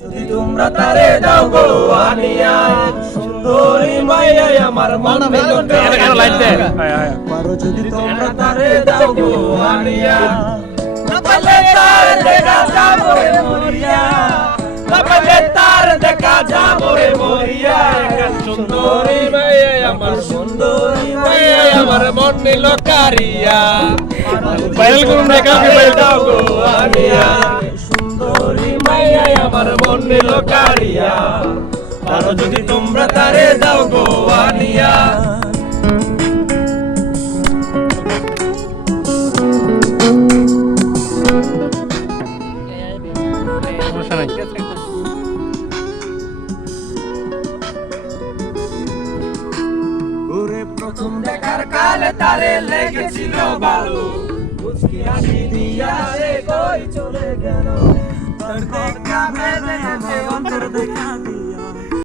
যদি তোমরা তারে দাও গো আনিয়া সুন্দরী মাইয়া আমার মন পারো যদি তোমরা তারে দাও গো আনিয়া না পারলে তার দেখা যাব রে মরিয়া। না পারলে তার দেখা যাব রে মরিয়া। সুন্দরী মাইয়া আমার সুন্দরী মাইয়া। আমার মন নিল কারিয়া করুন না, দাও গো আনিয়া আমার মন নিল কারিয়া পারো যদি তোমরা তারে দাও গো আনিয়া। প্রথম দেখার কালে তারে লেগেছিল হাসি দিয়া কই চলে গেল? তার